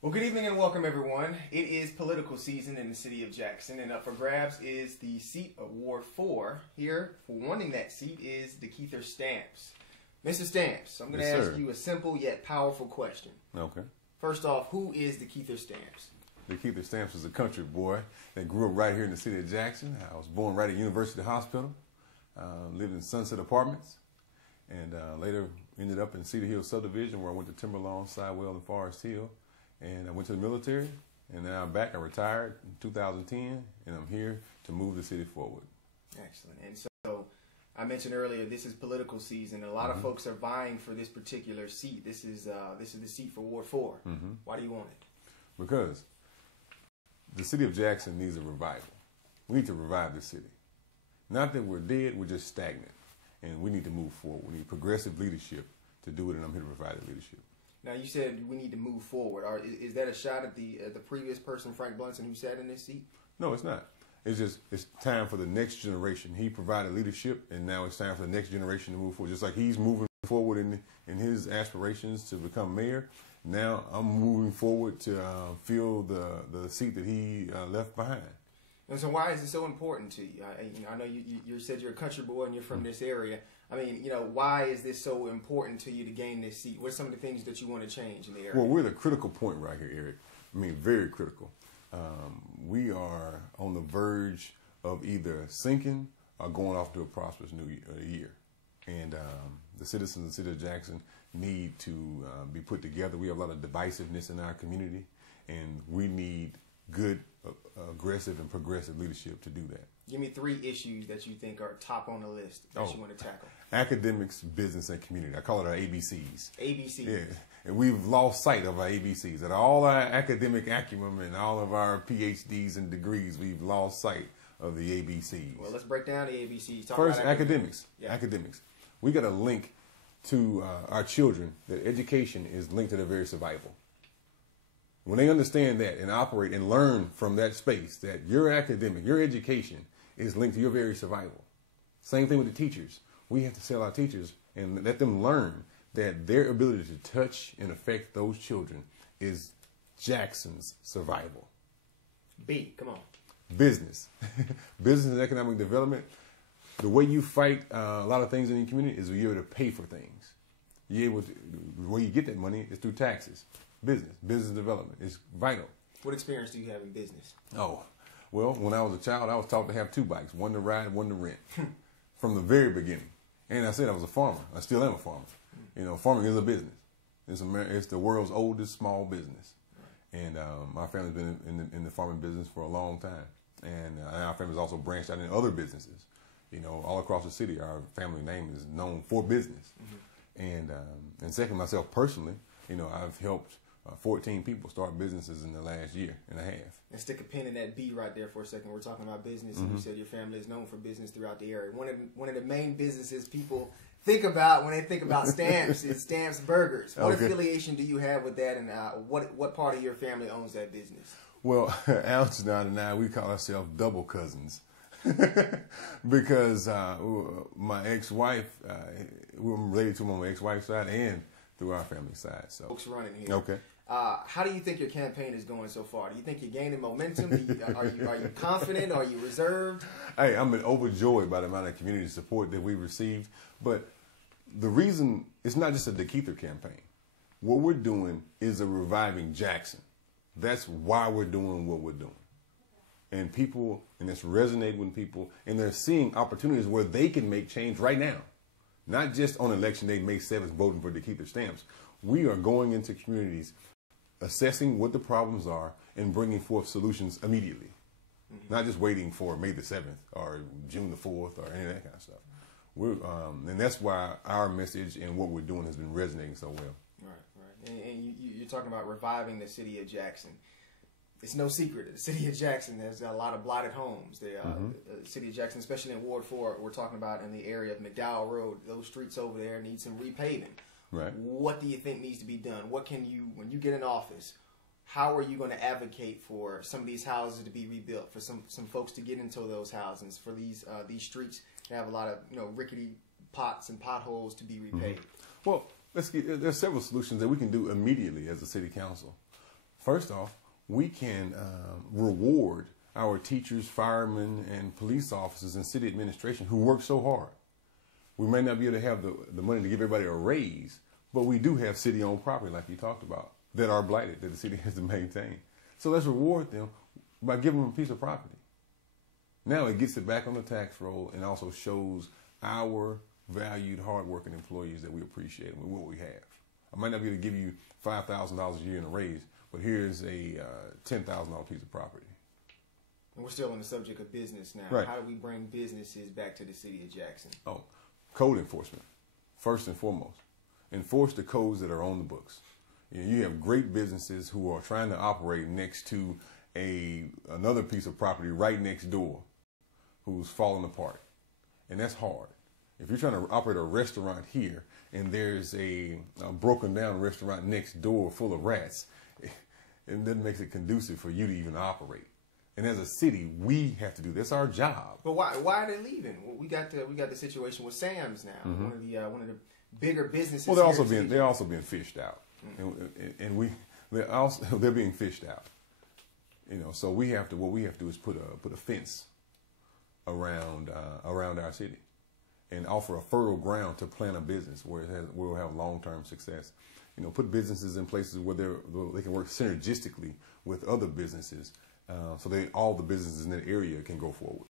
Well, good evening and welcome, everyone. It is political season in the city of Jackson, and up for grabs is the seat of Ward 4. Here, for wanting that seat, is Dekeither Stamps. Mr. Stamps, I'm going to ask you a simple yet powerful question. Okay. First off, who is Dekeither Stamps? Dekeither Stamps is a country boy that grew up right here in the city of Jackson. I was born right at University Hospital, lived in Sunset Apartments, and later ended up in Cedar Hill Subdivision, where I went to Timberlawn, Sidewell, and Forest Hill. And I went to the military, and now I'm back. I retired in 2010, and I'm here to move the city forward. Excellent. And so I mentioned earlier, this is political season. A lot of folks are vying for this particular seat. This is the seat for Ward 4. Why do you want it? Because the city of Jackson needs a revival. We need to revive the city. Not that we're dead, we're just stagnant, and we need to move forward. We need progressive leadership to do it, and I'm here to provide that leadership. Now, you said we need to move forward. Is that a shot at the previous person, Frank Blunson, who sat in this seat? No, it's not. It's time for the next generation. He provided leadership, and now it's time for the next generation to move forward. Just like he's moving forward in his aspirations to become mayor, now I'm moving forward to fill the seat that he left behind. And so why is it so important to you? I know you said you're a country boy and you're from this area. I mean, why is this so important to you to gain this seat? What are some of the things that you want to change in the area? Well, we're at a critical point right here, Eric. I mean, very critical. We are on the verge of either sinking or going off to a prosperous new year. And the citizens of the city of Jackson need to be put together. We have a lot of divisiveness in our community, and we need good, aggressive, and progressive leadership to do that. Give me 3 issues that you think are top on the list that you want to tackle. Academics, business, and community. I call it our ABCs. ABCs. Yeah. And we've lost sight of our ABCs. That all our academic acumen and all of our PhDs and degrees, we've lost sight of the ABCs. Well, let's break down the ABCs. First, academics. Yeah. Academics. We got to link to our children that education is linked to their very survival. When they understand that and operate and learn from that space, that your academic, your education is linked to your very survival. Same thing with the teachers. We have to sell our teachers and let them learn that their ability to touch and affect those children is Jackson's survival. B, come on. Business. Business and economic development. The way you fight a lot of things in your community is you're able to pay for things. The way you get that money is through taxes. Business development is vital. What experience do you have in business? Oh, well, when I was a child, I was taught to have 2 bikes, one to ride, one to rent, from the very beginning. And I said I was a farmer. I still am a farmer. Farming is a business. It's the world's oldest small business. And my family's been in the farming business for a long time. And our family's also branched out in other businesses. All across the city, our family name is known for business. And second, myself personally, I've helped 14 people start businesses in the last year and a half. And stick a pin in that B right there for a second. We're talking about business, and you said your family is known for business throughout the area. One of the main businesses people think about when they think about Stamps is Stamps Burgers. What affiliation do you have with that, and what part of your family owns that business? Well, Algernon and I, we call ourselves double cousins. Because my ex-wife, we're related to him on my ex-wife's side and through our family side. So folks running here. Okay. How do you think your campaign is going so far? Do you think you're gaining momentum? Are you confident? Are you reserved? Hey, I'm overjoyed by the amount of community support that we've received. But the reason, it's not just a Dekeither campaign. What we're doing is a reviving Jackson. That's why we're doing what we're doing. And it's resonating with people, and they're seeing opportunities where they can make change right now. Not just on election day, May 7th, voting for Dekeither Stamps. We are going into communities, assessing what the problems are, and bringing forth solutions immediately. Not just waiting for May the 7th or June the 4th or any of that kind of stuff. And that's why our message and what we're doing has been resonating so well. Right. And you're talking about reviving the city of Jackson. It's no secret that the city of Jackson has a lot of blighted homes. The city of Jackson, especially in Ward 4, we're talking about in the area of McDowell Road, those streets over there need some repaving. Right. What do you think needs to be done? What can you, when you get in office, how are you going to advocate for some of these houses to be rebuilt, for some folks to get into those houses, for these streets to have a lot of rickety pots and potholes to be repaved? Well, there's several solutions that we can do immediately as a city council. First off, we can reward our teachers, firemen, and police officers and city administration who work so hard. We may not be able to have the money to give everybody a raise, but we do have city-owned property, like you talked about, that are blighted, that the city has to maintain. So let's reward them by giving them a piece of property. Now it gets it back on the tax roll and also shows our valued, hardworking employees that we appreciate them and what we have. I might not be able to give you $5,000 a year in a raise, but here's a $10,000 piece of property. And we're still on the subject of business now. Right. How do we bring businesses back to the city of Jackson? Oh, code enforcement, first and foremost. Enforce the codes that are on the books. You have great businesses who are trying to operate next to another piece of property right next door who's falling apart. And that's hard. If you're trying to operate a restaurant here and there's a broken down restaurant next door full of rats, it doesn't make it conducive for you to even operate. And as a city, we have to do this. That's our job. But why are they leaving? Well, we got the situation with Sam's now. Mm-hmm. One of the bigger businesses. Well, they're also being fished out, mm-hmm. They're being fished out. So what we have to do is put a fence around our city, and offer a fertile ground to plant a business where we'll have long-term success. Put businesses in places where they can work synergistically with other businesses, so all the businesses in that area can go forward.